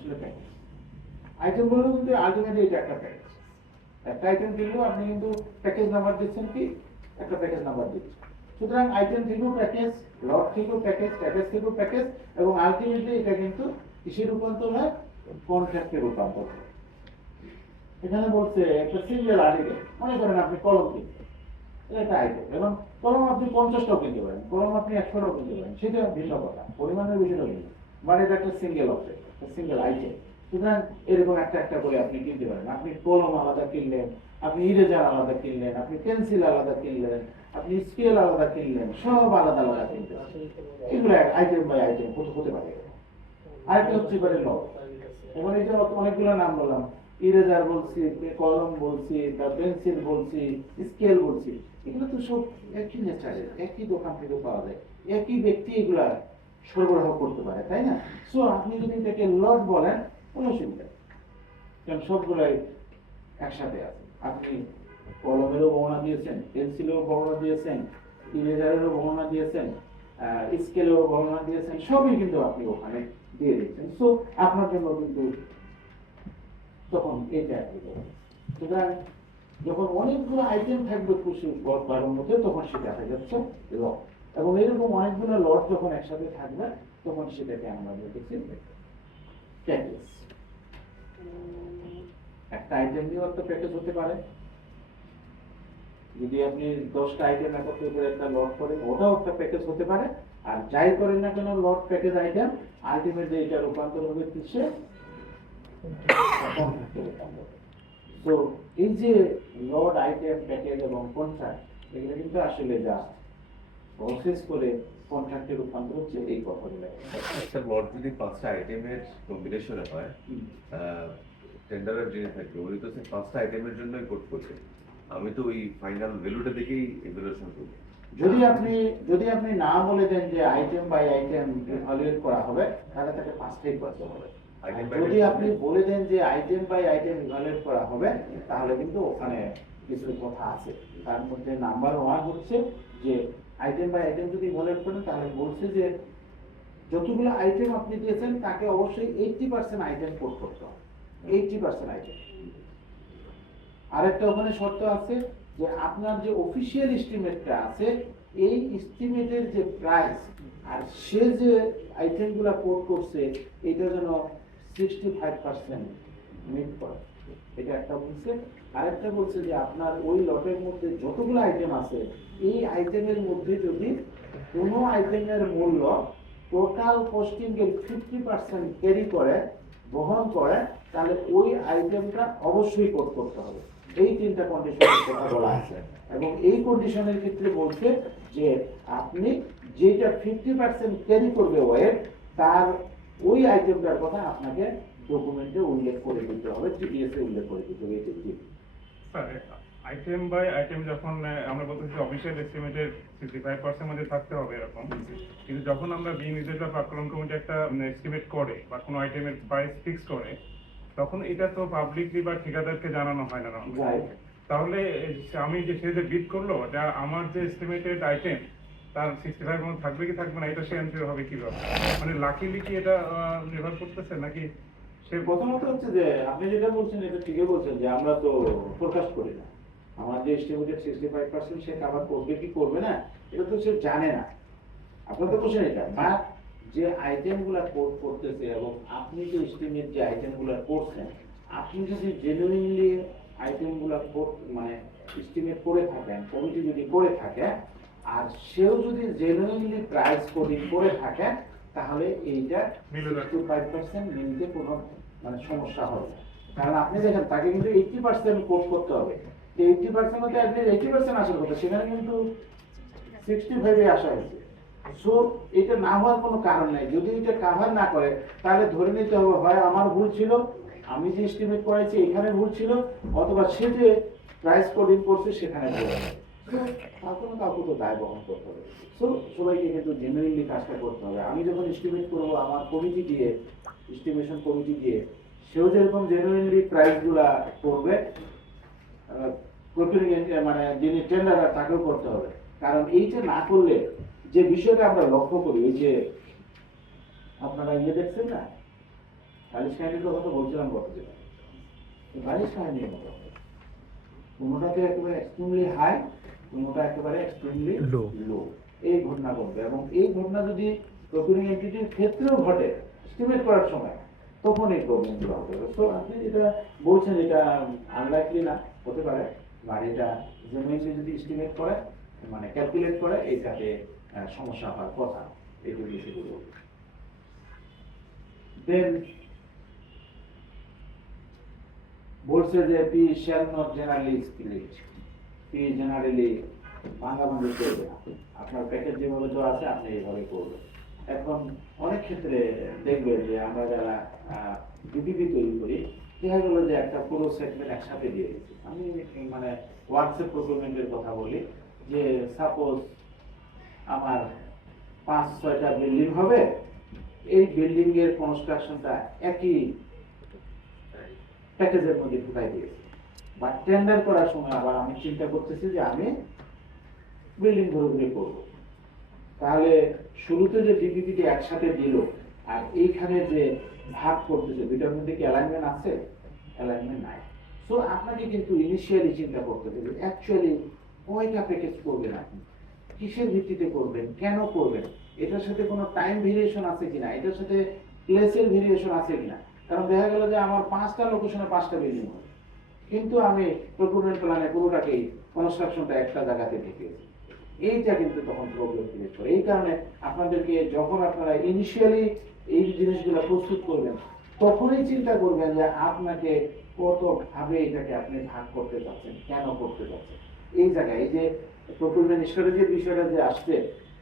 আসলে package. Item বললেও কিন্তু আলটিমেটলি এটা একটা প্যাকেজ। একটা আইটেম কিনলেও আপনি কিন্তু প্যাকেজ নাম্বার দিচ্ছেন, কি একটা প্যাকেজ নাম্বার দিচ্ছেন। সুতরাং আইটেম থেকেও প্যাকেজ, লট থেকেও প্যাকেজ, প্যাকেজ থেকেও প্যাকেজ, এবং আলটিমেটলি এটা কিন্তু কিসে রূপান্তর হয়? কন্ট্রাক্টে রূপান্তর হয়। এখানে বলছে একটা সিঙ্গেল আর্টিকেল, মনে করেন আপনি কলম কিনবেন, এটা একটা আইটেম, এবং কলম আপনি 50টাও কিনতে পারেন, কলম আপনি 100টাও কিনতে পারেন, সেটা ভিন্ন কথা, পরিমাণের বিষয়টা ভিন্ন, বাট এটা একটা সিঙ্গেল অবজেক্ট, একটা সিঙ্গেল আইটেম। সুতরাং এরকম একটা একটা করে আপনি কিনতে পারেন। আপনি কলম আলাদা কিনলেন, আপনি ইরেজার আলাদা কিনলেন, আপনি পেন্সিল আলাদা কিনলেন, আপনি স্কেল আলাদা কিনলেন, সব আলাদা আলাদা কিনতে পারেন। এগুলো আইটেম বাই আইটেম হতে পারে। আরেকটা হচ্ছে এবারে লট। এবার এই যে অনেকগুলো নাম বললাম, ইরেজার বলছি, কলম বলছি, পেন্সিল বলছি, স্কেল বলছি, এগুলো তো সব একই নেচারের, একই দোকান থেকে পাওয়া যায়, একই ব্যক্তি এগুলা সরবরাহ করতে পারে, তাই না? সো আপনি যদি এটাকে লট বলেন, কোনো অসুবিধা নেই, কারণ সবগুলাই একসাথে আছে। আপনি কলমেরও বর্ণনা দিয়েছেন, পেন্সিলেরও বর্ণনা দিয়েছেন, ইরেজারেরও বর্ণনা দিয়েছেন, স্কেলেরও বর্ণনা দিয়েছেন, সবই কিন্তু আপনি ওখানে দিয়ে দিচ্ছেন। সো আপনার জন্য কিন্তু তখন এটা সুতরাং যখন অনেকগুলো আইটেম থাকবে বারোর মধ্যে, তখন সেটা হয়ে যাচ্ছে লট। এবং এরকম অনেকগুলো লট যখন একসাথে থাকবে, তখন সেটাকে আমরা বলতেছি প্যাকেজ। একটা আইটেম দিয়েও একটা প্যাকেজ হতে পারে। যদি আপনি 10টা আইটেম একত্রে করে একটা লট করেন, ওটাও একটা প্যাকেজ হতে পারে। আর যাই করেন না কেন, লট, প্যাকেজ, আইটেম, আলটিমেটলি এটা রূপান্তর হবে কিসে? তো এই যে লট, আইটেম, প্যাকেজ এবং কন্ট্রাক্ট, এগুলো কিন্তু আসলে যা প্রসেস করে কন্ট্রাক্টে রূপান্তর হচ্ছে এই কথাগুলো। একটা লট যদি 5টা আইটেমের কম্বিনেশনে হয়, টেন্ডারের যিনি থাকবে উনি তো সেই 5টা আইটেমের জন্যই কোড করছে। আমি তো ওই ফাইনাল ভ্যালুটা দেখেই ইভ্যালুয়েশন করব। যদি আপনি না বলে দেন যে আইটেম বাই আইটেম ইভালুয়েট করা হবে, তাহলে তাকে 5টাই করতে হবে। যদি আপনি বলে দেন যে আইটেম বাই আইটেম ইভালুয়েট করা হবে, তাহলে কিন্তু ওখানে কিছু কথা আছে। তার মধ্যে নাম্বার 1 হচ্ছে যে আইটেম বাই আইটেম যদি ইভালুয়েট করেন, তাহলে বলছে যে যতগুলো আইটেম আপনি দিয়েছেন তাকে অবশ্যই 80% আইটেম কোড করতে হবে, 80% আইটেম। আরেকটা ওখানে শর্ত আছে যে আপনার যে অফিসিয়াল এস্টিমেটটা আছে, এই এস্টিমেটের যে প্রাইস আর সে যে আইটেমগুলো কোড করছে, এটা যেন 65% মিট করে, এটা একটা বলছে। আরেকটা বলছে যে আপনার ওই লটের মধ্যে যতগুলো আইটেম আছে, এই আইটেমের মধ্যে যদি কোনো আইটেমের মূল্য টোটাল কস্টিং এর 50% ক্যারি করে, বহন করে, তাহলে ওই আইটেমটা অবশ্যই কোড করতে হবে। এই 3টা কন্ডিশনের কথা বলা আছে। এবং এই কন্ডিশনের ক্ষেত্রে বলছে যে আপনি যেটা 50% ক্যারি করবে ওয়েট, তার ওই আইটেমটার কথা আপনাকে ডকুমেন্টে উল্লেখ করে দিতে হবে, টিডিএস এ উল্লেখ করে দিতে হবে। আইটেম বাই আইটেম যখন আমরা বলতেছি অফিসিয়াল এস্টিমেটের 65% মধ্যে থাকতে হবে এরকম, কিন্তু যখন আমরা বিনিয়োগ বা প্রাক্কলন কমিটি একটা এস্টিমেট করে বা কোনো আইটেমের প্রাইস ফিক্স করে, তখন এটা তো পাবলিকলি বা ঠিকাদারকে জানানো হয় না। তাহলে আমি যে সে যে বিড করলো, যা আমার যে এস্টিমেটেড আইটেম তার 65 মধ্যে থাকবে কি থাকবে না, এটা সে এনশিওর হবে কিভাবে? মানে লাকিলি কি এটা নির্ভর করতেছে নাকি? সে প্রথমত হচ্ছে যে আপনি যেটা বলছেন এটা ঠিকই বলছেন যে আমরা তো প্রকাশ করি না, আমার যে এস্টিমেটেড 65% সে কভার করবে কি করবে না, এটা তো সে জানে না। আপনার তো কোশ্চেন এটা না, যে আইটেমগুলো কোড করতেছে এবং আপনি যে এস্টিমেট যে আইটেমগুলো করছেন, আপনি যদি জেনুইনলি আইটেমগুলো মানে এস্টিমেট করে থাকেন, কমিটি যদি করে থাকে, আর সেও যদি জেনুইনলি প্রাইস কোডিং করে থাকে, তাহলে এইটা 65% মিলতে কোনো মানে সমস্যা হবে না। কারণ আপনি দেখেন তাকে কিন্তু 80% কোড করতে হবে, 80% হতে আপনি 80% আসার কথা, সেখানে কিন্তু 65 আসা হয়েছে। সো এটা না হওয়ার কোনো কারণ নেই। যদি এটা কাভার না করে, তাহলে ধরে নিতে হবে হয় আমার ভুল ছিল, আমি যে এস্টিমেট করেছি এখানে ভুল ছিল, অথবা সে যে প্রাইস কোডিং করছে সেখানে ভুল আছে। কাউকে তো দায় বহন করতে হবে। সো সবাইকে কিন্তু জেনুইনলি কাজটা করতে হবে। আমি যখন এস্টিমেট করবো আমার কমিটি দিয়ে, এস্টিমেশন কমিটি দিয়ে, সেও যেরকম জেনুইনলি প্রাইসগুলা করবে, মানে যিনি টেন্ডার তাকেও করতে হবে। কারণ এইটা না করলে যে বিষয়টা আমরা লক্ষ্য করি, এই যে আপনারা দেখছেন না, বালিশ কাহিনীর কথা তো বলছিলাম গত দিনে। বালিশ কাহিনীর মতো কোনোটাতে একেবারে এক্সট্রিমলি হাই, কোনোটা একেবারে এক্সট্রিমলি Low. লো, এই ঘটনা ঘটবে। এবং এই ঘটনা যদি প্রকিউরিং এন্টিটির ক্ষেত্রেও ঘটে এস্টিমেট করার সময়, তখন এই প্রবলেমগুলো হবে। তো আপনি যেটা বলছেন এটা আনলাইকলি না, হতে পারে, আর এটা জেনুইনলি যদি এস্টিমেট করে মানে ক্যালকুলেট করে এইটাতে সমস্যা হওয়ার কথা, এইগুলি সেগুলো। দেন বলছে যে P shall not generally split, P generally ভাঙাভাঙি করবে না, আপনার প্যাকেজ যেভাবে দেওয়া আছে আপনি এইভাবে করবেন। এখন অনেক ক্ষেত্রে দেখবে যে আমরা যারা ডিপিপি তৈরি করি, দেখা গেল যে একটা পুরো সেগমেন্ট একসাথে দিয়ে দিচ্ছি। আমি মানে হোয়াটসঅ্যাপ প্রকুরমেন্টের কথা বলি, যে সাপোজ আমার 5-6টা বিল্ডিং হবে, এই বিল্ডিং এর কনস্ট্রাকশনটা একই প্যাকেজের মধ্যে ঢুকাই দিয়েছি, বা টেন্ডার করার সময় আবার আমি চিন্তা করতেছি যে আমি বিল্ডিং ঘুরে করবো। তাহলে শুরুতে যে ডিপিপিটি একসাথে দিল আর এইখানে যে ভাগ করতেছে, দুইটার মধ্যে কি অ্যালাইনমেন্ট আছে? অ্যালাইনমেন্ট নাই। সো আপনাকে কিন্তু ইনিশিয়ালি চিন্তা করতে হবে অ্যাকচুয়ালি কয়টা প্যাকেজ করবেন, আপনি কিসের ভিত্তিতে করবেন, কেন করবেন, এটার সাথে কোনো টাইম ভেরিয়েশন আছে কিনা, এটার সাথে প্লেসের ভেরিয়েশন আছে কিনা। কারণ দেখা গেল যে আমার 5টা লোকেশনে 5টা বিল্ডিং হবে, কিন্তু আমি প্রকুরমেন্ট প্ল্যানে পুরোটাকেই কনস্ট্রাকশনটা একটা জায়গাতে ঢেকেছি। এইটা কিন্তু তখন প্রবলেম ক্রিয়েট করে। এই কারণে আপনাদেরকে যখন আপনারা ইনিশিয়ালি এই জিনিসগুলো প্রস্তুত করবেন, তখনই চিন্তা করবেন যে আপনাকে কতভাবে এটাকে আপনি ভাগ করতে চাচ্ছেন, কেন করতে চাচ্ছেন। এই জায়গায় এই যে প্রকুরমেন্ট স্ট্র্যাটেজির বিষয়টা যে আসছে,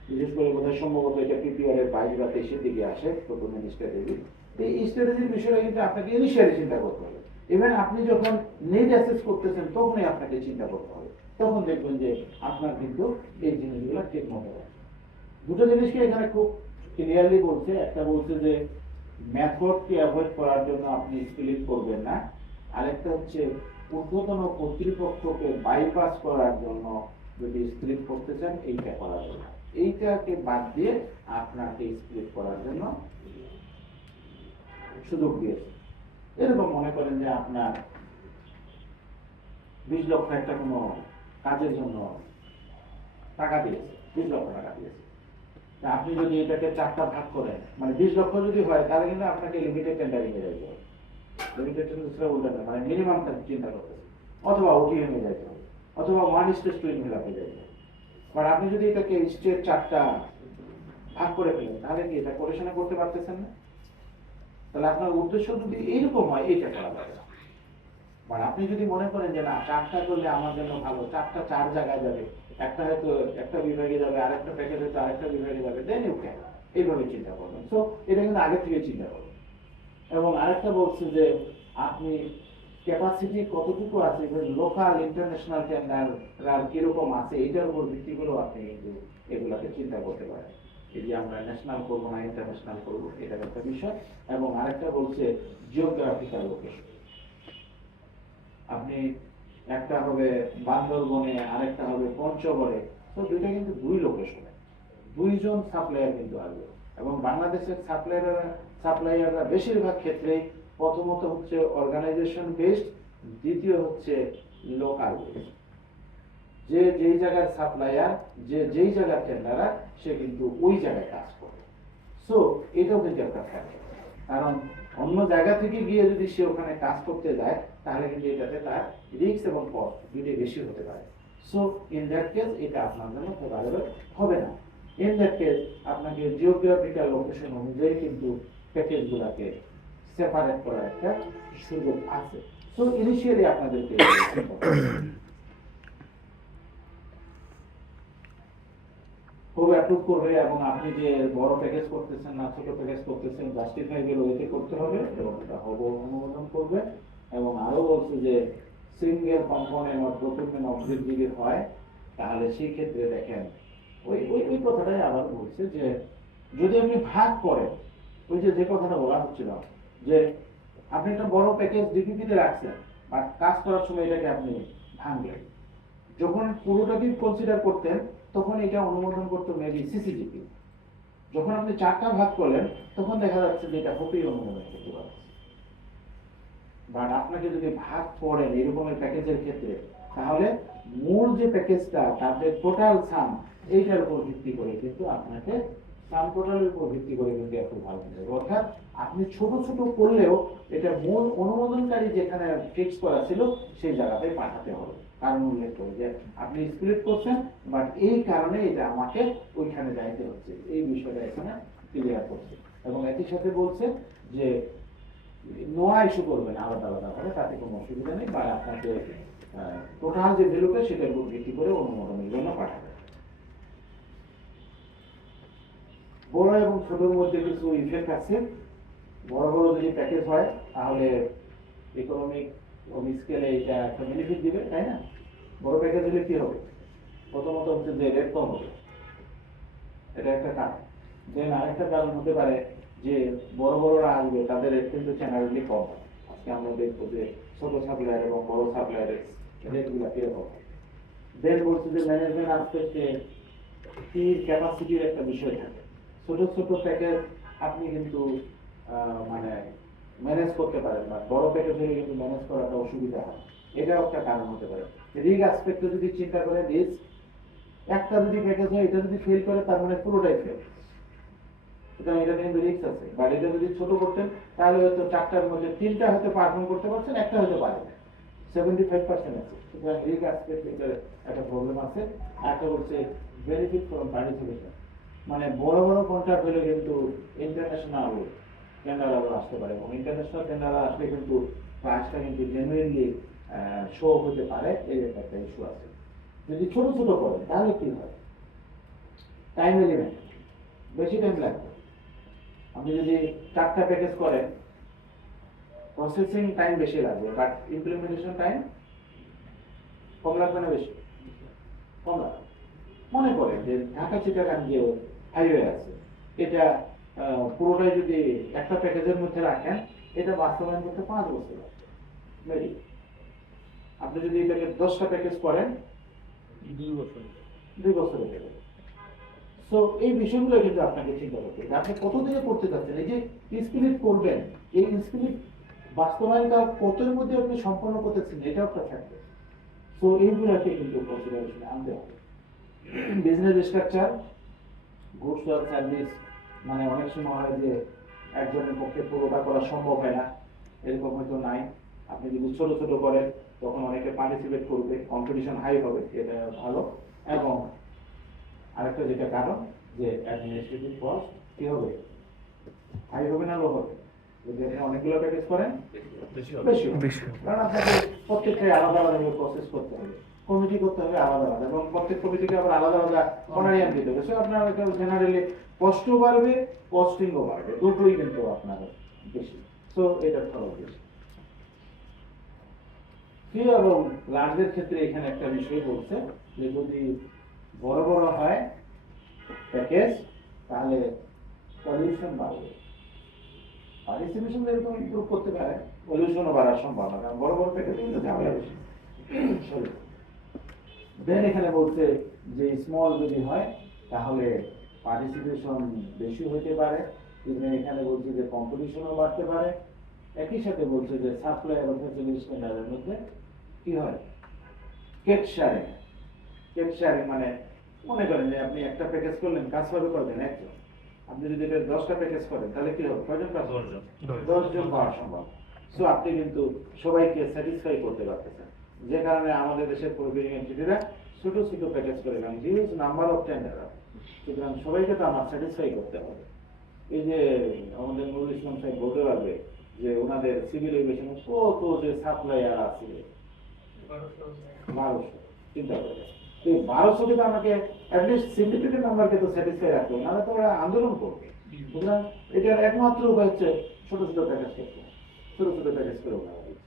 বিশেষ করে বোধহয় সম্ভবত এটা পিপিআর এর 22 বা 23-এর দিকে আসে প্রকুরমেন্ট স্ট্র্যাটেজি। এই স্ট্র্যাটেজির বিষয়টা কিন্তু আপনাকে ইনিশিয়ালি চিন্তা করতে হবে। ইভেন আপনি যখন নিড অ্যাসেস করতেছেন তখনই আপনাকে চিন্তা করতে হবে, তখন দেখবেন যে আপনার কিন্তু এই জিনিসগুলো ঠিক মতো হয়। দুটো জিনিসকে এখানে খুব ক্লিয়ারলি বলছে, একটা বলছে যে মেথডকে অ্যাভয়েড করার জন্য আপনি স্প্লিট করবেন না, আরেকটা হচ্ছে ঊর্ধ্বতন কর্তৃপক্ষকে বাইপাস করার জন্য যদি স্প্লিট করতে চান এইটা করা যাবে না। এইটাকে বাদ দিয়ে আপনাকে স্প্লিট করার জন্য সুযোগ দিয়েছে। এরকম মনে করেন যে আপনার 20 লক্ষ একটা কোনো কাজের জন্য টাকা দিয়েছে, 20 লক্ষ টাকা দিয়েছে। তা আপনি যদি এটাকে 4টা ভাগ করেন, মানে 20 লক্ষ যদি হয়, তাহলে কিন্তু আপনাকে লিমিটেড টেন্ডারিং এ যাইতে হবে। লিমিটেড টেন্ডার উল্টা না, মানে মিনিমাম চিন্তা করতেছে, অথবা ওটিএম এ যাইতে হবে, অথবা 1:2 ইনভেলাপে যাইতে হবে। বাট আপনি যদি এটাকে স্টেট 4টা ভাগ করে ফেলেন, তাহলে কি এটা পড়াশোনা করতে পারতেছেন না? তাহলে আপনার উদ্দেশ্য যদি এইরকম হয়, এইটা করা যাবে না। মানে আপনি যদি মনে করেন যে না 4টা করলে আমার জন্য ভালো, 4টা 4 জায়গায় যাবে, একটা হয়তো একটা বিভাগে যাবে, আরেকটা প্যাকেজ হয়তো আরেকটা বিভাগে যাবে, দেন ইউ ক্যান, এইভাবে চিন্তা করবেন। সো এটা কিন্তু আগে থেকে চিন্তা করবেন। এবং আরেকটা বলছে যে আপনি ক্যাপাসিটি কতটুকু আছে, লোকাল ইন্টারন্যাশনাল টেন্ডার কিরকম আছে, এটার উপর ভিত্তি করেও আপনি কিন্তু এগুলাকে চিন্তা করতে পারেন। এই যে আমরা ন্যাশনাল করবো না ইন্টারন্যাশনাল করবো, এটার একটা বিষয়। এবং আরেকটা বলছে জিওগ্রাফিক্যাল লোকেশন। আপনি একটা হবে বান্দরবনে, আরেকটা হবে পঞ্চগড়ে, তো দুইটা কিন্তু 2 লোকেশনে 2 জন সাপ্লায়ার কিন্তু আসবে। এবং বাংলাদেশের সাপ্লায়াররা বেশিরভাগ ক্ষেত্রে প্রথমত হচ্ছে অর্গানাইজেশন বেসড, দ্বিতীয় হচ্ছে লোকাল বেসড। যে যেই জায়গার সাপ্লায়ার, যে যেই জায়গার টেন্ডারার, সে কিন্তু ওই জায়গায় কাজ করে। সো এটাও কিন্তু একটা ফ্যাক্টর। কারণ অন্য জায়গা থেকে গিয়ে যদি সে ওখানে কাজ করতে যায়, তাহলে কিন্তু এটাতে তার রিস্ক এবং কস্ট দুটোই বেশি হতে পারে। সো ইন দ্যাট কেস এটা আপনার জন্য ফেভারেবল হবে না। ইন দ্যাট কেস আপনাকে জিওগ্রাফিক্যাল লোকেশন অনুযায়ী কিন্তু প্যাকেজগুলোকে সেপারেট করার একটা সুযোগ আছে। সো ইনিশিয়ালি আপনাদেরকে খুব অ্যাপ্রুভ করবে, এবং আপনি যে বড় প্যাকেজ করতেছেন না ছোট প্যাকেজ করতেছেন, জাস্টিফাইবল ওয়েতে করতে হবে, এবং এটা অনুমোদন করবে। এবং আরো বলছে যে single component or procurement object যদি হয়, তাহলে সেই ক্ষেত্রে দেখেন ওই ওই ওই কথাটাই আবার বলছে যে যদি আপনি ভাগ করেন, ওই যে কথাটা বলা হচ্ছিল যে আপনি একটা বড় প্যাকেজ ডিপিপিতে রাখছেন, বাট কাজ করার সময় এটাকে আপনি ভাঙলেন, যখন পুরোটাকে কনসিডার করতেন তখন এটা অনুমোদন করতো মেবি সিসিটিভি। যখন আপনি 4টা ভাগ করলেন, তখন দেখা যাচ্ছে যে এটা হোপেই অনুমোদন করতে পারছে। বাট আপনাকে যদি ভাগ করেন এরকমের প্যাকেজের ক্ষেত্রে, তাহলে মূল যে প্যাকেজটা তার যে টোটাল সাম এইটার উপর ভিত্তি করে কিন্তু আপনাকে সাম টোটালের উপর ভিত্তি করে কিন্তু অ্যাপ্রুভ ভালো হয়ে যাবে। অর্থাৎ আপনি ছোট ছোট করলেও এটা মূল অনুমোদনকারী যেখানে ফিক্স করা ছিল সেই জায়গাতে পাঠাতে হবে, কারণ উল্লেখ করে যে আপনি স্প্লিট করছেন বাট এই কারণে এটা আমাকে ওইখানে যাইতে হচ্ছে, এই বিষয়টা এখানে ক্লিয়ার করছে। এবং একই সাথে বলছে যে নোয়া ইস্যু করবেন আলাদা আলাদা ভাবে, তাতে কোনো অসুবিধা নেই, বা আপনাকে টোটাল যে ভ্যালুটা সেটার উপর ভিত্তি করে অনুমোদনের জন্য পাঠাবেন। বড় এবং ছোটর মধ্যে কিছু ইফেক্ট আছে। বড় বড় যদি প্যাকেজ হয় তাহলে ইকোনমিক স্কেলে এটা একটা বেনিফিট দিবে, তাই না? বড় প্যাকেজ হলে কি হবে? প্রথমত হচ্ছে যে রেট কম হবে, এটা একটা কারণ। দেন আরেকটা কারণ হতে পারে যে বড় বড়রা আসবে তাদের রেট কিন্তু জেনারেলি কম হয়। আজকে আমরা দেখবো যে ছোট সাপ্লায়ার এবং বড় সাপ্লায়ারের রেটগুলো কিরকম। দেন বলছে যে ম্যানেজমেন্ট আসপেক্টে কি ক্যাপাসিটির একটা বিষয় থাকে। ছোট ছোট প্যাকেজ আপনি কিন্তু মানে ম্যানেজ করতে পারেন, বা বড় প্যাকেজ হলে কিন্তু ম্যানেজ করাটা অসুবিধা হয়, এটাও একটা কারণ হতে পারে। রিস্ক অ্যাসপেক্টে যদি চিন্তা করেন, রিস্ক একটা যদি প্যাকেজ হয় এটা যদি ফেল করে তার মানে পুরোটাই ফেল, সুতরাং এটা কিন্তু রিস্ক আছে। বাট এটা যদি ছোট করতেন তাহলে হয়তো 4টার মধ্যে 3টা হয়তো পারফর্ম করতে পারছেন, একটা হয়তো পারেন, 75% আছে। সুতরাং রিস্ক অ্যাসপেক্টে একটা প্রবলেম আছে। একটা হচ্ছে বেনিফিট ফ্রম পার্টিসিপেশন, মানে বড় বড় কন্ট্রাক্ট হলে কিন্তু ইন্টারন্যাশনাল টেন্ডার আবার আসতে পারে, এবং ইন্টারন্যাশনাল টেন্ডার আসলে কিন্তু প্রাইসটা কিন্তু জেনুইনলি শো হতে পারে, এই একটা ইস্যু আছে। যদি ছোট ছোট করেন তাহলে কি হয়? টাইম এলিমেন্ট, বেশি টাইম লাগবে। আপনি যদি 4টা প্যাকেজ করেন, প্রসেসিং টাইম বেশি লাগবে, বাট ইমপ্লিমেন্টেশন টাইম কম লাগবে না বেশি? কম লাগবে। মনে করেন যে ঢাকা চিটাগাং যে হাইওয়ে আছে, এটা পুরোটাই যদি একটা প্যাকেজের মধ্যে রাখেন, এটা বাস্তবায়ন করতে 5 বছর লাগবে মেবি। আপনি যদি এটাকে 10টা প্যাকেজ করেন 2 বছর লেগে যাবে। সো এই বিষয়গুলো কিন্তু আপনাকে চিন্তা করতে হবে, আপনি কত দিনে করতে চাচ্ছেন। এই যে স্পিরিট করবেন, এই স্পিরিট বাস্তবায়নটা কতের মধ্যে আপনি সম্পন্ন করতেছেন, এটাও একটা থাকবে। সো এইগুলোকে কিন্তু কনসিডারেশনে আনতে হবে। Business structure, goods or service, মানে অনেক সময় হয় যে একজনের পক্ষে পুরোটা করা সম্ভব হয় না, এরকম হয়তো নাই। আপনি যদি ছোট ছোট করেন তখন অনেকে পার্টিসিপেট করবে, কম্পিটিশন হাই হবে, এটা ভালো। এবং আরেকটা যেটা কারণ যে অ্যাডমিনিস্ট্রেটিভ কস্ট কি হবে? হাই হবে না লো হবে? যদি আপনি অনেকগুলো প্যাকেজ করেন বেশি হবে, কারণ আপনাকে প্রত্যেকটাই আলাদা আলাদা প্রসেস করতে হবে, কমিটি করতে হবে আলাদা আলাদা, এবং প্রত্যেক কমিটিকে আবার আলাদা আলাদা অনারিয়াম দিতে হবে। সো আপনার জেনারেলি কস্টও বাড়বে, কস্টিংও বাড়বে, দুটোই কিন্তু আপনার বেশি। সো এটার খরচ বেশি। ফি এবং লার্জের ক্ষেত্রে এখানে একটা বিষয় বলছে যে যদি বড় বড় হয় প্যাকেজ তাহলে পলিউশন বাড়বে। পার্টিসিপেশন এরকম ইমপ্রুভ করতে পারে, পলিউশনও বাড়ার সম্ভাবনা, কারণ বড় বড় প্যাকেজে কিন্তু ঝামেলা বেশি। দেন এখানে বলছে যে স্মল যদি হয় তাহলে পার্টিসিপেশন বেশি হতে পারে, এখানে বলছে যে কম্পিটিশনও বাড়তে পারে। একই সাথে বলছে যে সাপ্লাই এবং ফ্যাসিলিটি স্ট্যান্ডার্ডের মধ্যে কি হয়? Kate sharing. কেট শেয়ারিং মানে মনে করেন যে আপনি একটা প্যাকেজ করলেন, কাজ কবে করবেন একজন, আপনি যদি এটা 10টা প্যাকেজ করেন তাহলে কি হবে? কয়জন কাজ? 10 জন পাওয়া সম্ভব। সো আপনি কিন্তু সবাইকে স্যাটিসফাই করতে পারতেছেন, যে কারণে আমাদের দেশের প্রোভিডিং এন্টিটিরা ছোট ছোট প্যাকেজ করে, কারণ হিউজ নাম্বার অফ টেন্ডার, সুতরাং সবাইকে তো আমার স্যাটিসফাই করতে হবে। এই যে আমাদের নুরুল ইসলাম সাহেব বলতে পারবে যে ওনাদের সিভিল এভিয়েশনে কত যে সাপ্লায়ার আছে, 1200, চিন্তা করে। তো 1200 কে আমাকে অ্যাটলিস্ট সিগনিফিকেন্ট নাম্বারকে তো স্যাটিসফাই রাখতে হবে, নাহলে তো ওরা আন্দোলন করবে। সুতরাং এটার একমাত্র উপায় হচ্ছে ছোট ছোট প্যাকেজ করতে, ছোট ছোট প্যাকেজ করে ওনারা দিচ্ছে।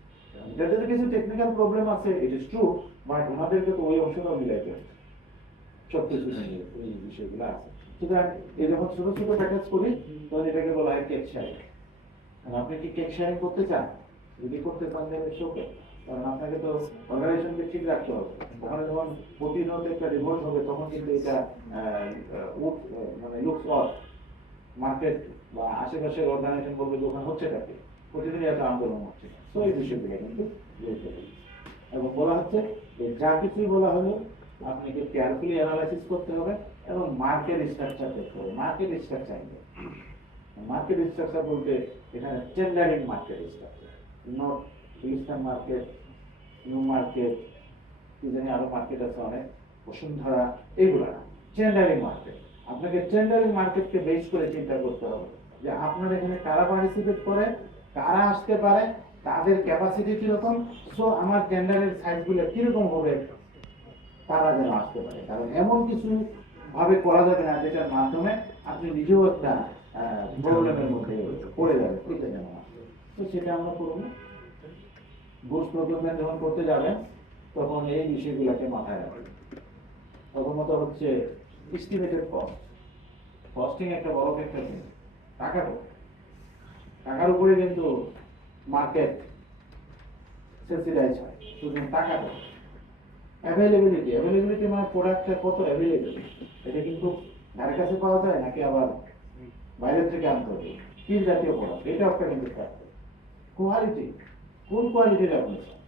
যাদের কিছু টেকনিক্যাল প্রবলেম আছে, ইট ইজ ট্রু, বাট ওনাদেরকে তো ওই অংশটাও মিলাইতে হবে, সব কিছু মিলিয়ে ওই বিষয়গুলো আছে। সুতরাং এই যখন ছোট ছোট প্যাকেজ করি তখন এটাকে বলা হয় কেক শেয়ারিং। আপনি কি কেক শেয়ারিং করতে চান? যদি করতে চান তাহলে শোকে, কারণ আপনাকে তো অর্গানাইজেশনকে ঠিক রাখতে হবে। ওখানে যখন প্রতিনিয়ত একটা রিভোল্ট হবে তখন কিন্তু এটা মানে লুকস অফ মার্কেট বা আশেপাশের অর্গানাইজেশন বলবে যে ওখানে হচ্ছেটা কি, প্রতিদিনই এত আন্দোলন হচ্ছে, তো এই বিষয়গুলো কিন্তু বুঝতে হবে। এবং বলা হচ্ছে যে যা কিছুই বলা হলো আপনাকে কেয়ারফুলি অ্যানালাইসিস করতে হবে এবং মার্কেট স্ট্রাকচার দেখতে হবে। মার্কেট স্ট্রাকচার মার্কেট স্ট্রাকচার বলতে এখানে tendering market structure, not eastern market, new market, কি জানি আরো মার্কেট আছে অনেক, বসুন্ধরা, এগুলো না, টেন্ডারিং মার্কেট। আপনাকে টেন্ডারিং মার্কেটকে বেস করে চিন্তা করতে হবে যে আপনার এখানে কারা পার্টিসিপেট করে, কারা আসতে পারে, তাদের ক্যাপাসিটি কিরকম, সো আমার টেন্ডারের সাইজগুলো কিরকম হবে, তারা যেন আসতে পারে। কারণ এমন কিছু ভাবে করা যাবে না যেটার মাধ্যমে আপনি নিজেও একটা প্রবলেমের মধ্যে পড়ে যাবেন, এটা যেন না। তো সেটা আমরা করব না। বুস্ট প্রোগ্রাম যখন করতে যাবেন তখন এই বিষয়গুলোকে মাথায় রাখবেন। প্রথমত হচ্ছে এস্টিমেটেড কস্ট, কস্টিং একটা বড় ফ্যাক্টর, কিন্তু টাকার উপরে কিন্তু মার্কেট সেন্সিটাইজ হয়, শুধু টাকা অ্যাভেলেবিলিটি মানে প্রোডাক্টটা কত অ্যাভেলেবল, এটা কিন্তু ধারে কাছে পাওয়া যায় নাকি আবার বাইরে থেকে আনতে হবে, কি জাতীয় প্রোডাক্ট, এটা একটা কিন্তু ফ্যাক্টর। কোয়ালিটি, কোন কোয়ালিটির আপনি চান,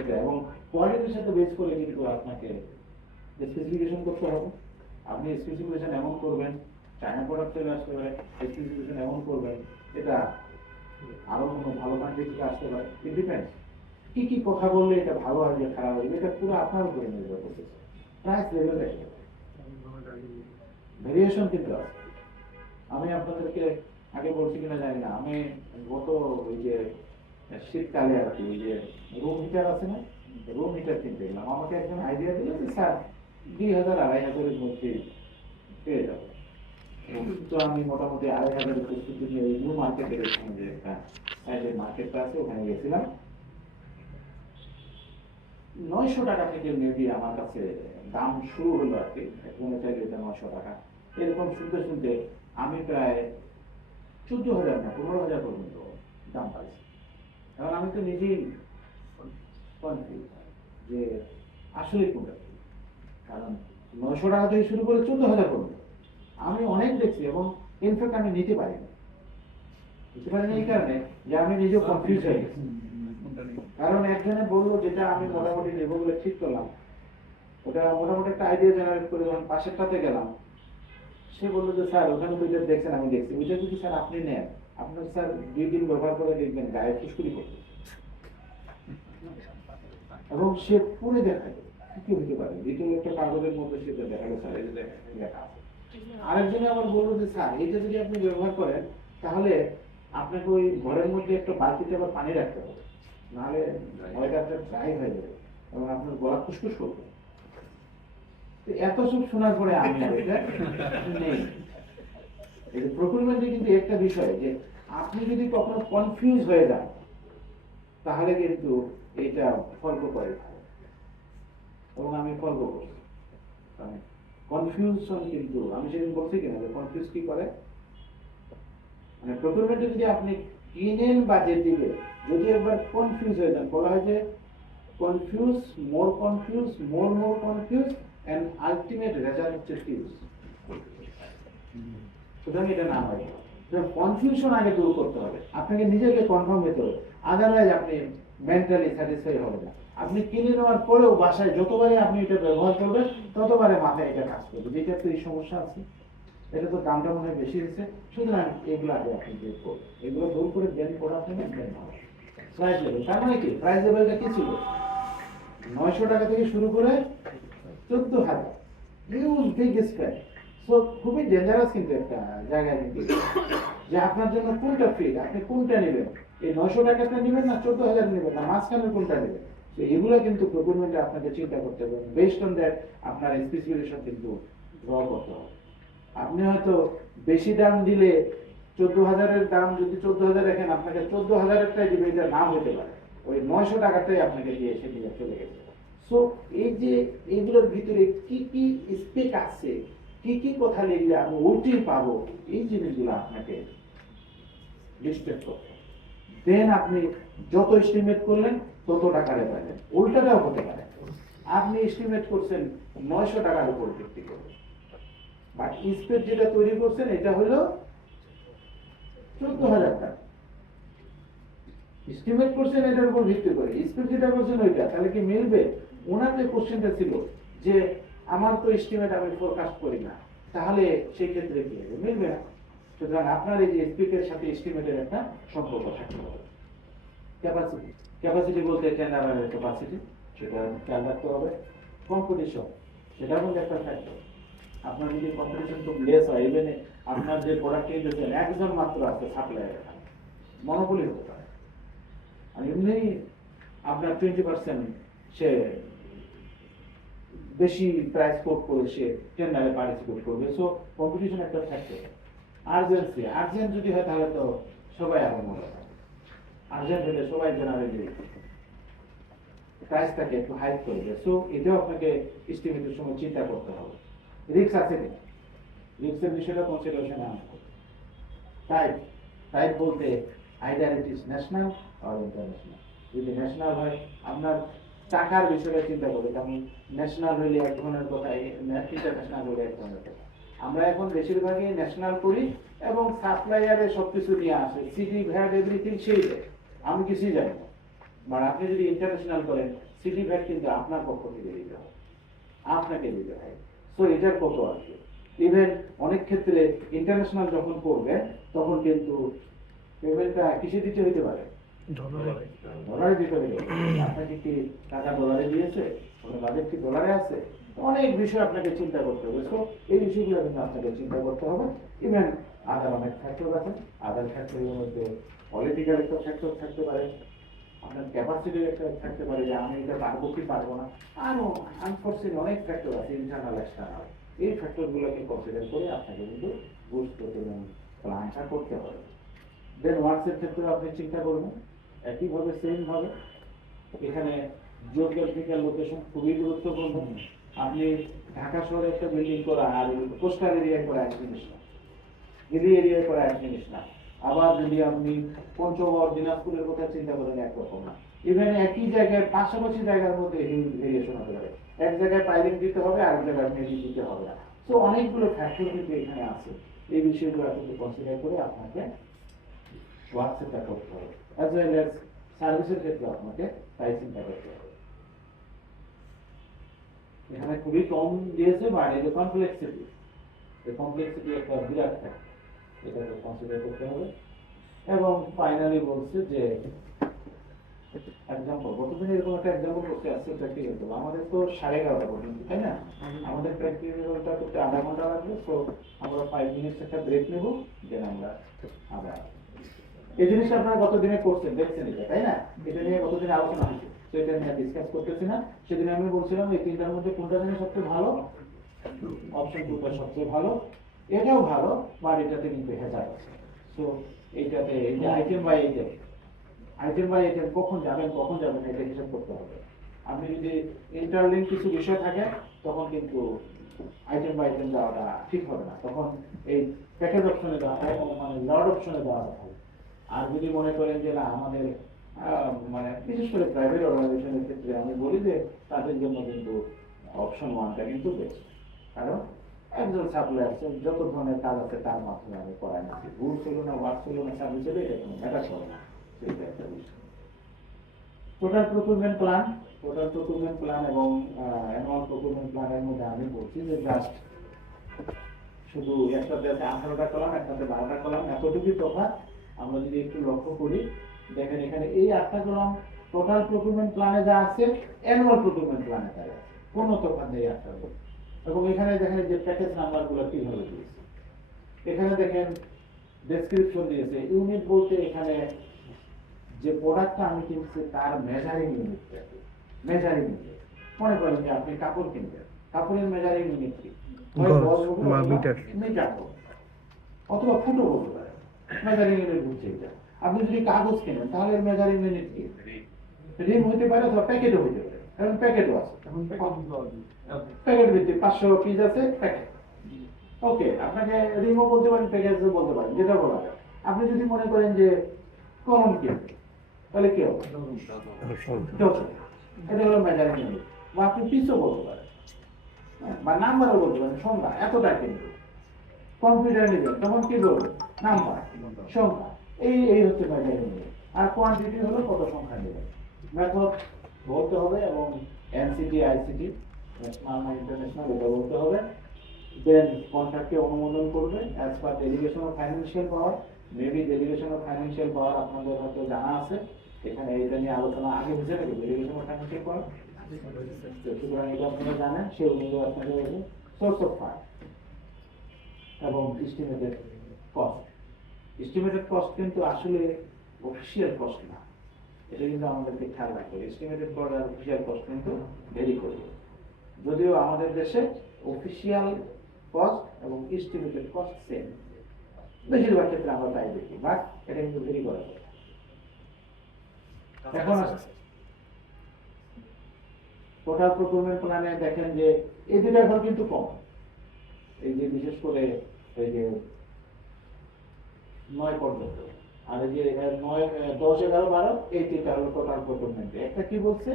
এটা, এবং কোয়ালিটির সাথে বেস করে কিন্তু আপনাকে স্পেসিফিকেশন করতে হবে। আপনি স্পেসিফিকেশন এমন করবেন, চায়না প্রোডাক্ট চলে আসতে পারে, স্পেসিফিকেশন এমন করবেন এটা আরো কোনো ভালো কান্ট্রি থেকে আসতে পারে, ইট ডিপেন্ডস। কি কি কথা বললে এটা ভালো আসবে খারাপ আসবে এটা পুরো আপনার উপরে নির্ভর করতেছে। প্রাইস লেভেল ভেরিয়েশন কিন্তু আছে। আমি আপনাদেরকে আগে বলছি কিনা জানি না, আমি গত ওই যে শীতকালে আর কি, ওই যে রুম হিটার আছে না, রুম হিটার কিনতে গেলাম, আমাকে একজন আইডিয়া দিল যে স্যার 2000-2500 মধ্যে পেয়ে যাবে। তো আমি মোটামুটি 2500 প্রস্তুতি নিয়ে ওই নিউ মার্কেটে গেছিলাম, যে একটা সাইডের মার্কেটটা আছে ওখানে গেছিলাম। 900 টাকা থেকে মেবি আমার কাছে দাম শুরু হলো আর কি, কোনো চাইলে এটা 900 টাকা, এরকম শুনতে শুনতে আমি প্রায় 14,000 না 15,000 পর্যন্ত দাম পাইছি। কারণ আমি তো নিজেই কনফিউজ যে আসলে কোনটা, কারণ 900 টাকা থেকে শুরু করে 14,000 পর্যন্ত আমি অনেক দেখছি, এবং ইনফ্যাক্ট আমি নিতে পারিনি এই কারণে যে আমি নিজেও কনফিউজ হয়ে গেছি। কারণ একজনে বললো যেটা আমি মোটামুটি নেবো বলে ঠিক করলাম, ওটা মোটামুটি একটা আইডিয়া জেনারেট করে যখন পাশেরটাতে গেলাম, সে বললো যে স্যার ওখানে তো এটা দেখছেন, আমি দেখছি ওইটা যদি স্যার আপনি নেন, আপনার স্যার 2 দিন ব্যবহার করে দেখবেন গায়ে ফুসকুড়ি করতে, এবং সে পুরো দেখায় কি হতে পারে, দ্বিতীয় একটা কাগজের মধ্যে সেটা দেখালো, স্যার এই যে লেখা আছে। আরেকজনে আবার বললো যে স্যার এটা যদি আপনি ব্যবহার করেন তাহলে আপনাকে ওই ঘরের মধ্যে একটা বালতিতে আবার পানি রাখতে হবে, নাহলে হয়তো আপনার ড্রাই হয়ে যাবে এবং আপনার গলা ফুসফুস করবে। এত সব শোনার পরে আমি নেই। এই যে প্রকুরমেন্টে কিন্তু একটা বিষয় যে আপনি যদি কখনো কনফিউজ হয়ে যান তাহলে কিন্তু এটা ফল্প করে, এবং আমি ফল্প করি। কনফিউশন কিন্তু আমি সেদিন বলছি কিনা যে কনফিউজ কি করে, মানে প্রকুরমেন্টে যদি আপনি কিনেন বাজেট দিবে, যদি একবার কনফিউজ হয়ে যান, বলা হয় যে confuse, more confuse and ultimate result হচ্ছে ফিউজ। সুতরাং এটা না হয়, কনফিউশন আগে দূর করতে হবে, আপনাকে নিজেকে কনফার্ম হতে হবে, আদারওয়াইজ আপনি মেন্টালি স্যাটিসফাই হবে না। আপনি কিনে নেওয়ার পরেও বাসায় যতবারে আপনি এটা ব্যবহার করবেন ততবারে মাথায় এটা কাজ করবে, যেটা তো এই সমস্যা আছে, এটা তো দামটা মনে হয় বেশি হয়েছে, সুতরাং এগুলো আগে আপনি দূর করবেন, এগুলো দূর করে দেন করা হবে না। প্রাইস লেভেল, তার মানে কি প্রাইস লেভেলটা কি ছিল, 900 টাকা থেকে শুরু করে 14,000, হিউজ বিগ স্প্রেড। সো খুবই ডেঞ্জারাস কিন্তু একটা জায়গায় কিন্তু, যে আপনার জন্য কোনটা ফিট, আপনি কোনটা নেবেন, এই 900 টাকাটা নেবেন না 14,000 নেবেন না মাঝখানে কোনটা নেবেন, তো এগুলো কিন্তু প্রকুরমেন্টে আপনাকে চিন্তা করতে হবে, বেসড অন দ্যাট আপনার স্পেসিফিকেশন কিন্তু ড্র করতে হবে। আপনি হয়তো বেশি দাম দিলে 14,000-এর দাম যদি 14,000 রাখেন, আপনাকে 14,000-এরটাই দিবে, এটা নাও হতে পারে, ওই 900 টাকাটাই আপনাকে দিয়ে এসে দিয়ে চলে গেছে। সো এই যে এইগুলোর ভিতরে কি কি স্পেক আছে, কি কি কথা লিখলে আমি ওইটাই পাবো, এই জিনিসগুলো আপনাকে লিস্টেড করতে, দেন আপনি যত এস্টিমেট করলেন তত টাকারে পাবেন। উল্টাটাও হতে পারে, আপনি এস্টিমেট করছেন 900 টাকার উপর ভিত্তি করে, বাট স্পেড যেটা তৈরি করছেন এটা হলো 14,000 টাকা, এস্টিমেট করছেন এটার উপর ভিত্তি করে, স্পিড যেটা করছেন ওইটা, তাহলে কি মিলবে? ওনার যে কোশ্চেনটা ছিল যে আমার তো এস্টিমেট আমি ফোরকাস্ট করি না, তাহলে সেই ক্ষেত্রে কি হবে? মিলবে না। সুতরাং আপনার এই যে স্পিডের সাথে এস্টিমেটের একটা সম্পর্ক থাকতে হবে। ক্যাপাসিটি, ক্যাপাসিটি বলতে টেন্ডারের ক্যাপাসিটি, সেটা খেয়াল রাখতে হবে। কম্পিটিশন, সেটার মধ্যে একটা ফ্যাক্টর। আপনার যদি কম্পিটিশন খুব লেস হয়, ইভেন আপনার যে প্রোডাক্ট দিচ্ছেন একজন মাত্র আছে সাপ্লায়ার, মনোপলি হতে পারে, আর এমনি আপনার 20% সে বেশি প্রাইস কোট করে সে টেন্ডারে পার্টিসিপেট করবে। সো কম্পিটিশন একটা ফ্যাক্টর। আর্জেন্সি, আর্জেন্ট যদি হয় তাহলে তো সবাই আরম্ভ হবে। আর্জেন্ট হলে সবাই জেনারেলি প্রাইসটাকে একটু হাইক করবে। সো এটাও আপনাকে এস্টিমেটের সময় চিন্তা করতে হবে। রিস্ক আছে কিনা, রিস্কের বিষয়টা কনসিডারেশন আনতে হবে। টাইপ, টাইপ বলতে আইদার ইট ইজ ন্যাশনাল আর ইন্টারন্যাশনাল। যদি ন্যাশনাল হয় আপনার টাকার বিষয়টা চিন্তা করবে, যেমন ন্যাশনাল হইলে এক ধরনের কথা, ইন্টারন্যাশনাল হইলে এক ধরনের কথা। আমরা এখন বেশিরভাগই ন্যাশনাল করি এবং সাপ্লাইয়ারে সবকিছু নিয়ে আসে, সিটি ভ্যাট এভরিথিং সেই দেয়, আমি কিছুই জানি না। বা আপনি যদি ইন্টারন্যাশনাল করেন, সিটি ভ্যাট কিন্তু আপনার পক্ষ থেকে দিতে হবে, আপনাকে দিতে হয়। সো এটার কত আসবে। ইভেন অনেক ক্ষেত্রে ইন্টারন্যাশনাল যখন করবে তখন কিন্তু পেমেন্টটা কিসে দিতে হইতে পারে, ডলারে দিতে হবে। আপনাকে কি টাকা ডলারে দিয়েছে, ওনার বাজেট কি ডলারে আছে, অনেক বিষয় আপনাকে চিন্তা করতে হবে। সো এই বিষয়গুলো কিন্তু আপনাকে চিন্তা করতে হবে। ইভেন আদার অনেক ফ্যাক্টর আছে, আদার ফ্যাক্টরের মধ্যে পলিটিক্যাল একটা ফ্যাক্টর থাকতে পারে, আপনার ক্যাপাসিটির একটা থাকতে পারে যে আমি এটা পারবো কি পারবো না, আরও আনফোর্সিন অনেক ফ্যাক্টর আছে, ইন্টারনাল এক্সটার্নাল। এই ফ্যাক্টরগুলোকে কনসিডার করে আপনাকে কিন্তু বুঝতে এবং প্ল্যানটা করতে হবে। দেন ওয়ার্কসের ক্ষেত্রে আপনি চিন্তা করবেন একইভাবে সেম ভাবে। এখানে জিওগ্রাফিক্যাল লোকেশন খুবই গুরুত্বপূর্ণ। আপনি ঢাকা শহরে একটা বিল্ডিং করা আর কোস্টাল এরিয়ায় করা এক জিনিস না, হিলি এরিয়ায় করা এক জিনিস না। আবার যদি আপনি পঞ্চগড় দিনাজপুরের কথা চিন্তা করেন একরকম না। ইভেন একই জায়গায় পাশাপাশি জায়গার মধ্যে হিউজ ভেরিয়েশন হতে পারে, এক জায়গায় পাইলিং দিতে হবে আর এক জায়গায় মেজি দিতে হবে না। সো অনেকগুলো ফ্যাক্টর কিন্তু এখানে আছে, এই বিষয়গুলো কিন্তু কনসিডার করে আপনাকে ওয়ার্কসেটটা করতে হবে। অ্যাজ ওয়েল অ্যাজ সার্ভিসের ক্ষেত্রে আপনাকে প্রাইসিংটা করতে হবে। এখানে খুবই কম দিয়েছে, বাট এই যে কমপ্লেক্সিটি, এই কমপ্লেক্সিটি একটা বিরাট ফ্যাক্টর, এটাকে কনসিডার করতে হবে। এবং ফাইনালি বলছে যে এক্সাম্পল, গতদিন এরকম একটা এক্সাম্পল করতে আসছে প্র্যাকটিক্যাল করবো, আমাদের তো 11:30 পর্যন্ত, তাই না? আমাদের প্র্যাকটিক্যালটা করতে আধা ঘন্টা লাগবে। তো আমরা 5 মিনিটস একটা ব্রেক নেবো, দেন আমরা আবার এই জিনিসটা আপনারা গতদিনে করছেন, দেখছেন এটা, তাই না? এটা নিয়ে গতদিন আলোচনা হয়েছে, তো এটা নিয়ে ডিসকাস করতেছি না। সেদিন আমি বলছিলাম এই তিনটার মধ্যে কোনটা জানি সবচেয়ে ভালো, অপশন 2টা সবচেয়ে ভালো, এটাও ভালো, বাট এটাতে কিন্তু হেজার আছে। সো এইটাতে এই যে item by item, item by item কখন যাবেন এটা হিসাব করতে হবে। আপনি যদি ইন্টারলিঙ্ক কিছু বিষয় থাকে তখন কিন্তু আইটেম বাই আইটেম যাওয়াটা ঠিক হবে না, তখন এই প্যাকেজ অপশনে দেওয়া হয়, মানে লর্ড অপশনে দেওয়া হবে। আর যদি মনে করেন যে না আমাদের মানে বিশেষ করে প্রাইভেট অর্গানাইজেশনের ক্ষেত্রে আমি বলি যে তাদের জন্য কিন্তু অপশন 1টা কিন্তু বেস্ট। কারণ একজন সাপ্লায়ার যত ধরনের কাজ আছে তার মাধ্যমে আমি করাই না, রুলস হলো না, ওয়ার্ক হলো না, সার্ভিস হলো, এটা কোনো ম্যাটার করে না। সেইটা একটা বিষয়। Total procurement plan, total procurement plan এবং অ্যানুয়াল প্রকুরমেন্ট প্ল্যানের মধ্যে আমি বলছি যে জাস্ট শুধু একটাতে আছে 18টা কলাম, একটাতে 12টা কলাম, এতটুকুই তফাৎ। আমরা যদি একটু লক্ষ্য করি, দেখেন এখানে এই 8টা কলাম টোটাল প্রকুরমেন্ট প্ল্যানে যা আছে অ্যানুয়াল প্রকুরমেন্ট প্ল্যানে তাই আছে, কোনো তফাৎ নেই 8টা। এবং এখানে দেখেন যে প্যাকেজ নাম্বারগুলো কিভাবে দিয়েছে, এখানে দেখেন ডেসক্রিপশন দিয়েছে। ইউনিট বলতে এখানে যে প্রোডাক্টটা আমি কিনছি তার মেজারিং ইউনিট, মেজারিং ইউনিট। মনে করেন যে আপনি কাপড় কিনবেন, কাপড়ের মেজারিং ইউনিট কি, মিটার অথবা ফুটো বলতে পারে, মেজারিং ইউনিট বুঝছে এটা। আপনি যদি কাগজ কেনেন তাহলে মেজারিং ইউনিট কি, রিম হইতে পারে অথবা প্যাকেটও হইতে পারে, কারণ প্যাকেটও আছে, প্যাকেট ভিত্তিক 500 পিস আছে প্যাকেট। ওকে, আপনাকে রিমও বলতে পারেন, প্যাকেজও বলতে পারেন, যেটা বলা যায়। আপনি যদি মনে করেন যে কলম কিনবেন তাহলে কি হবে, এটা হলো মেজারিং ইউনিট। বা আপনি পিসও বলতে পারেন, বা নাম্বারও বলতে পারেন, সংখ্যা এতটা কিন্তু। কম্পিউটার নেবেন তখন কি বলবেন, নাম্বার, সংখ্যা, এই হচ্ছে মেজারিং ইউনিট। আর কোয়ান্টিটি হলো কত সংখ্যা নেবেন। মেথড বলতে হবে এবং এনসিটি আইসিটি ন্যাশনাল না ইন্টারন্যাশনাল এটা বলতে হবে। দেন কন্ট্রাক্টকে অনুমোদন করবে as per delegation of financial power. Maybe delegation of financial power আপনাদের হয়তো জানা আছে, এখানে এটা নিয়ে আলোচনা আগে হয়েছে নাকি ডেলিগেশন অফ ফাইন্যান্সিয়াল পাওয়ার। সুতরাং এটা আপনারা জানেন, সেই অনুযায়ী আপনাদের সোর্স অফ ফান্ড এবং এস্টিমেটেড কস্ট। এস্টিমেটেড কস্ট কিন্তু আসলে অফিসিয়াল কস্ট না, এটা কিন্তু আমাদেরকে খেয়াল রাখতে হবে। এস্টিমেটেড কস্ট আর অফিসিয়াল কস্ট কিন্তু ভেরি করবে, যদিও আমাদের দেশে অফিসিয়াল কস্ট এবং এস্টিমেটেড কস্ট সেম, বেশিরভাগ ক্ষেত্রে আমরা তাই দেখি, বাট এটা কিন্তু ভেরি করা যায়। এখন টোটাল প্রকুরমেন্ট প্ল্যানে দেখেন যে এই দুটো এখন কিন্তু কম, এই যে বিশেষ করে এই যে 9 পর্যন্ত, আর এই যে 9, 10, 11, 12 এই তিনটা হলো টোটাল প্রকুরমেন্টে। একটা কি বলছে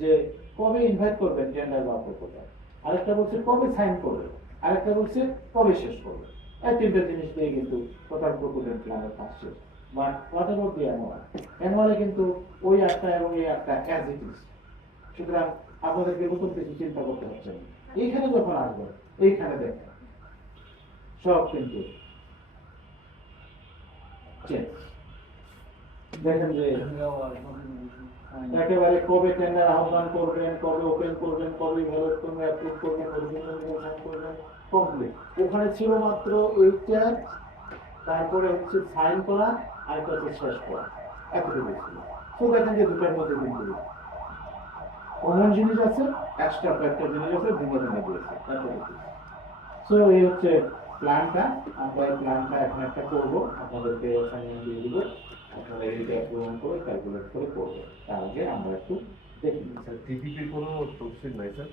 যে কবে ইনভাইট করবেন টেন্ডার বা প্রপোজাল, আরেকটা বলছে কবে সাইন করবেন, আরেকটা বলছে কবে শেষ করবেন। এই তিনটা জিনিস দিয়ে কিন্তু টোটাল প্রকুরমেন্ট প্ল্যানের কাজ শেষ। But what about the annual? অ্যানুয়ালে কিন্তু ওই একটা এবং এই একটা অ্যাজ ইট ইজ। সুতরাং আপনাদেরকে নতুন কিছু চিন্তা করতে হচ্ছে না। এইখানে যখন আসবেন এইখানে দেখেন সব কিন্তু চেঞ্জ। দেখেন যে একেবারে কবে টেন্ডার আহ্বান করবেন, কবে ওপেন করবেন, কবে ভ্যালট করবেন, অ্যাপ্রুভ করবেন, অরিজিনাল সাইন করবেন, কমপ্লিট। ওখানে ছিল মাত্র এইটা, তারপরে হচ্ছে সাইন করা আর একটা হচ্ছে শেষ করা, এতটুকু ছিল। তো দেখেন যে দুটার মধ্যে কিন্তু কমন জিনিস আছে, এক্সট্রা কয়েকটা জিনিস আছে, ভেঙে ভেঙে দিয়েছে এতটুকু। সো এই হচ্ছে প্ল্যানটা। আমরা এই প্ল্যানটা এখন একটা করবো, আপনাদেরকে অ্যাসাইনমেন্ট দিয়ে দিব, আপনারা এইটা পূরণ করে ক্যালকুলেট করে করবেন। তার আগে আমরা একটু দেখি টিপিপির কোনো তফসিল নাই স্যার?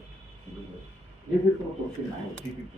রিভিউ কোনো কোশ্চেন নাই। টিপিপি